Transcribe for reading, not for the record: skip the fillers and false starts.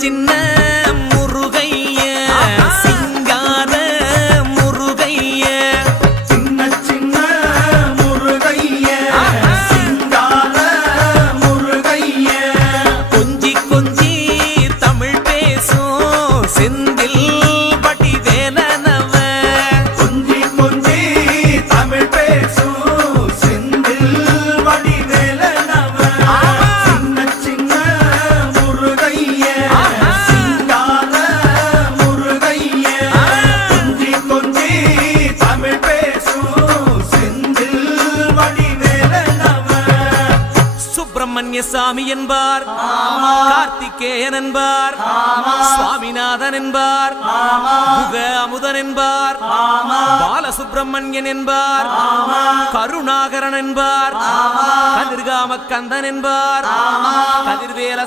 சின்ன முருகைய சிங்கார முருகைய சின்ன சின்ன முருகைய சிங்கார முருகைய கொஞ்சி கொஞ்சி தமிழ் பேசும் செந்தில் பட்டி வேலனவ கொஞ்சி கொஞ்சி தமிழ் பேசும் செந்தில் படி வேலனவ சின்ன சின்ன முருகைய சிங்கார முருகைய கொஞ்சி கொஞ்சி தமிழ் பேசும் செந்தில் படி வேலனவ சுப்பிரமணிய சாமி என்பார், கார்த்திகேயன் என்பார், சுவாமிநாதன் என்பார், முக அமுதன் என்பார், பாலசுப்பிரமணியன் என்பார், கருணாகரன் என்பார், கதிர்காம கந்தன் என்பார், கதிர்வேல